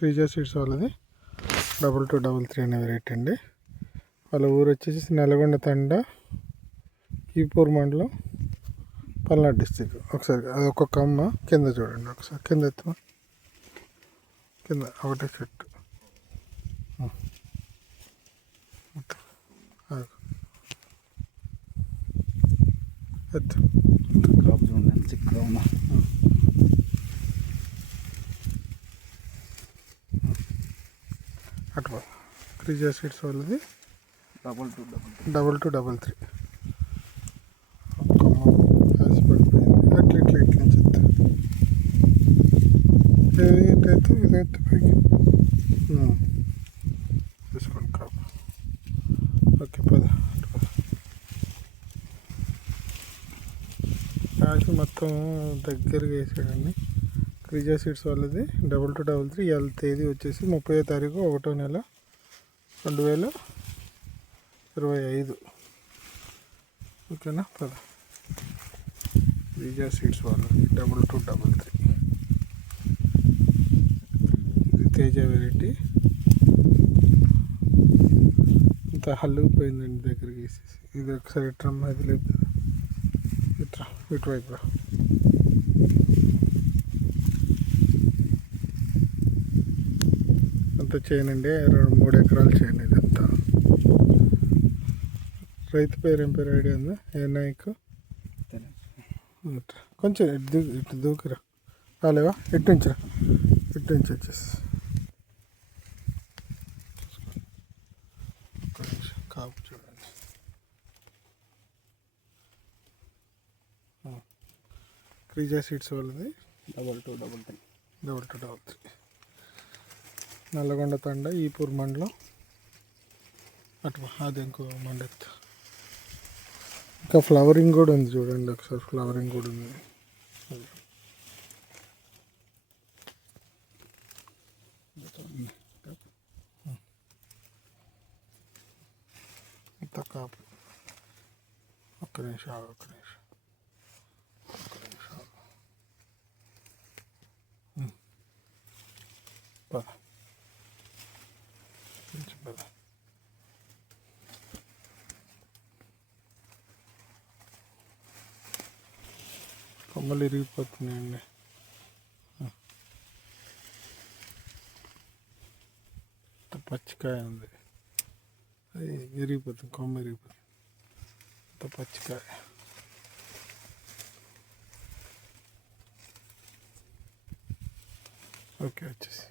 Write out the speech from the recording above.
క్రీజా seeds వాళ్ళది. Double two double three అనే variety అండి. వాళ్ళ ఊరు వచ్చేసి నల్గొండ తండ ఈపూర్ మండలం పల్నాడు డిస్టిక్. ఒకసారి అది ఒక కమ్మ కింద చూడండి ఒకసారి. కింద ఎత్తు కింద ఒకటే చెట్టు. ఎత్తు. కాపు చూడండి చిక్కగా ఉన్నా అటు క్రీజా సీడ్స్ వాళ్ళది. Double two double double two double three అట్లా ఇట్లా ఇట్లా ఇదైతే పైకి. తీసుకోండి కాపు. ఓకే పద. అటు పద. కాసి మొత్తం దగ్గరగా వేసాడండి. క్రిజా సీడ్స్ వాళ్ళది. డబల్ టూ డబల్ త్రీ ఇవాళ తేదీ వచ్చేసి ముప్పై తారీఖు ఒకటో నెల రెండు వేల ఇరవై ఐదు. ఓకేనా? పద. క్రిజా సీడ్స్ వాళ్ళది డబుల్ టూ డబుల్ త్రీ. ఇది తేజ వెరైటీ. ఇంత హల్లుకుపోయిందండి దగ్గరికి వేసేసి ఇది ఒకసారి ఇట్రమ్ అది లేదు ఇట్రా ఇటువైపు రా అంత చేయనండి రెండు మూడు ఎకరాలు చేయండి ఇదంతా. రైతు పేరు ఏం పేరు? ఐడియా ఉందా? ఏ నాయక్. కొంచెం ఇటు దూ ఇటు దూకిరా. రాలేవా? ఇటు నుంచి రా. ఇటు నుంచి వచ్చేసి. కాపు చూడండి. క్రీజా సీడ్స్ వాళ్ళది? Double two double three. Double two double three. Nalgonda తండ ఈపూర్ మండలం. అటు అది ఇంకో మండెత్తు. ఇంకా ఫ్లవరింగ్ కూడా ఉంది చూడండి ఒకసారి ఫ్లవరింగ్ కూడా ఉంది. కాపు. ఒక్క నిమిషం ఒక్క నిమిషం. ఒక్క నిమిషం ఉమ్. పద కొంచెం పద కొమ్మలు ఇరిగిపోతున్నాయండి ఇంత పచ్చికాయ ఉంది అది విరిగిపోతుంది కొమ్మ ఇరిగిపోతుంది ఇంత పచ్చికాయ ఓకే వచ్చేసి